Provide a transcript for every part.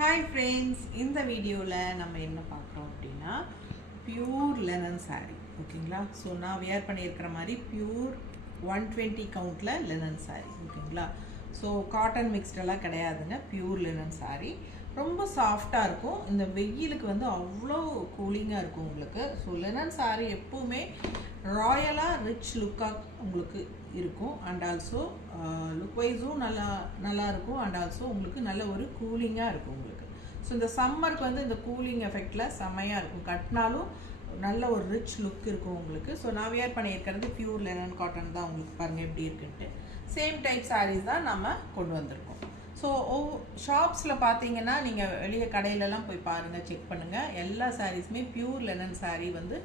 Hi friends, in the video நம்ம என்ன பார்க்குறோம் அப்படின்னா பியூர் லெனன் saree ஓகேங்களா. ஸோ நான் வியர் பண்ணியிருக்கிற மாதிரி பியூர் 120 கவுண்டில் லெனன் saree ஓகேங்களா. ஸோ காட்டன் மிக்ஸ்டெல்லாம் கிடையாதுங்க, பியூர் லெனன் saree. ரொம்ப சாஃப்டாக இருக்கும். இந்த வெயிலுக்கு வந்து அவ்வளோ கூலிங்காக இருக்கும் உங்களுக்கு. ஸோ லெனன் saree எப்போவுமே ராயலாக ரிச் லுக்காக உங்களுக்கு இருக்கும். அண்ட் ஆல்சோ லுக் வைஸும் நல்லா இருக்கும். அண்ட் ஆல்சோ உங்களுக்கு நல்ல ஒரு கூலிங்காக இருக்கும் உங்களுக்கு. ஸோ இந்த சம்மருக்கு வந்து இந்த கூலிங் எஃபெக்டில் செம்மையாக இருக்கும். கட்டினாலும் நல்ல ஒரு ரிச் லுக் இருக்கும் உங்களுக்கு. ஸோ நான் வியர் பண்ணியிருக்கிறது பியூர் லெனன் காட்டன் தான். உங்களுக்கு பாருங்கள் எப்படி இருக்குன்ட்டு. சேம் டைப் சாரீஸ் தான் நம்ம கொண்டு வந்திருக்கோம். ஸோ ஷாப்ஸில் பார்த்தீங்கன்னா நீங்கள் வெளியே கடையிலலாம் போய் பாருங்கள், செக் பண்ணுங்கள். எல்லா சாரீஸுமே பியூர் லெனன் சாரீ வந்து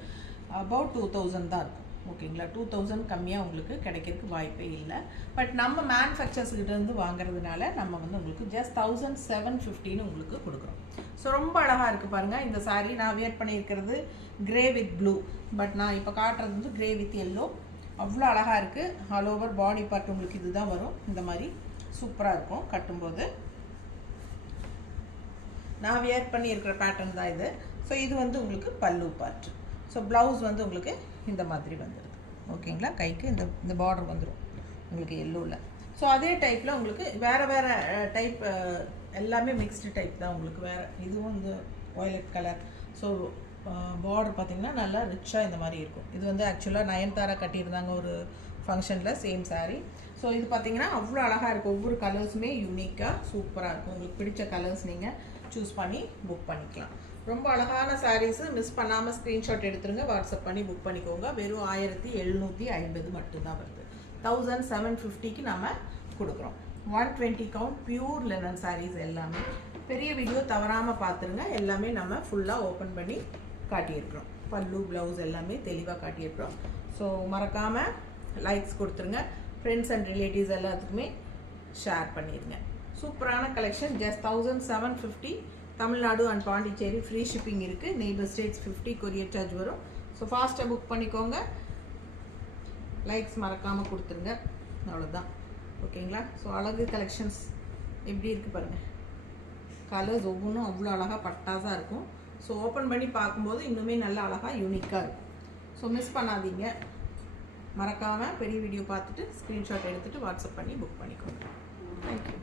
அபவுட் 2000 தான் இருக்கும் ஓகேங்களா. 2000 கம்மியாக உங்களுக்கு கிடைக்கிறதுக்கு வாய்ப்பே இல்லை. பட் நம்ம மேனுஃபேக்சர்ஸ்கிட்டேருந்து வாங்குறதுனால நம்ம வந்து உங்களுக்கு ஜஸ்ட் 1750 உங்களுக்கு கொடுக்குறோம். ஸோ ரொம்ப அழகாக இருக்குது பாருங்கள். இந்த சாரீ நான் வியர் பண்ணியிருக்கிறது கிரே வித் ப்ளூ, பட் நான் இப்போ காட்டுறது வந்து கிரே வித் எல்லோ. அவ்வளோ அழகாக இருக்குது. ஆல் ஓவர் பாடி பார்ட் உங்களுக்கு இதுதான் வரும். இந்த மாதிரி சூப்பராக இருக்கும் கட்டும்போது. நான் வியர் பண்ணியிருக்கிற பேட்டர்ன் தான் இது. ஸோ இது வந்து உங்களுக்கு பல்லு பார்ட். ஸோ ப்ளவுஸ் வந்து உங்களுக்கு இந்த மாதிரி வந்துடுது ஓகேங்களா. கைக்கு இந்த பார்டர் வந்துடும் உங்களுக்கு எல்லோவில். ஸோ அதே டைப்பில் உங்களுக்கு வேறு டைப் எல்லாமே மிக்ஸ்டு டைப் தான் உங்களுக்கு. வேறு இதுவும் இந்த வயலட் கலர். ஸோ பார்டர் பார்த்திங்கன்னா நல்லா ரிச்சாக இந்த மாதிரி இருக்கும். இது வந்து ஆக்சுவலாக நயன்தாரா கட்டியிருந்தாங்க ஒரு ஃபங்க்ஷனில், சேம் சாரீ. ஸோ இது பார்த்திங்கன்னா அவ்வளோ அழகாக இருக்கும். ஒவ்வொரு கலர்ஸுமே யூனிக்காக சூப்பராக இருக்கும். உங்களுக்கு பிடிச்ச கலர்ஸ் நீங்கள் சூஸ் பண்ணி புக் பண்ணிக்கலாம். ரொம்ப அழகான சாரீஸு. மிஸ் பண்ணாமல் ஸ்க்ரீன்ஷாட் எடுத்துருங்க, வாட்ஸ்அப் பண்ணி புக் பண்ணிக்கோங்க. வெறும் 1750 மட்டும்தான் வருது. 1750க்கு நம்ம கொடுக்குறோம். 120 கவுண்ட் பியூர் லெனன் சாரீஸ் எல்லாமே. பெரிய வீடியோ தவறாமல் பார்த்துருங்க. எல்லாமே நம்ம ஃபுல்லாக ஓப்பன் பண்ணி காட்டியிருக்கிறோம். பல்லு ப்ளவுஸ் எல்லாமே தெளிவாக காட்டியிருக்கிறோம். ஸோ மறக்காமல் லைக்ஸ் கொடுத்துருங்க. ஃப்ரெண்ட்ஸ் அண்ட் ரிலேட்டிவ்ஸ் எல்லாத்துக்குமே ஷேர் பண்ணிடுங்க. சூப்பரான collection. Just 1750. Tamil Nadu and Pondicherry free shipping இருக்குது. நெய்பர் ஸ்டேட்ஸ் 50 கொரியர் சார்ஜ் வரும். ஸோ ஃபாஸ்ட்டாக புக் பண்ணிக்கோங்க. லைக்ஸ் மறக்காமல் கொடுத்துருங்க. அவ்வளோதான் ஓகேங்களா. ஸோ அழகு கலெக்ஷன்ஸ் எப்படி இருக்குது பாருங்கள். கலர்ஸ் ஒவ்வொன்றும் அவ்வளோ அழகாக பட்டாஸாக இருக்கும். ஸோ ஓப்பன் பண்ணி பார்க்கும்போது இன்னுமே நல்ல அழகாக யூனிக்காக இருக்கும். ஸோ மிஸ் பண்ணாதீங்க. மறக்காமல் பெரிய வீடியோ பார்த்துட்டு ஸ்க்ரீன்ஷாட் எடுத்துகிட்டு வாட்ஸ்அப் பண்ணி புக் பண்ணிக்கோங்க. தேங்க்யூ.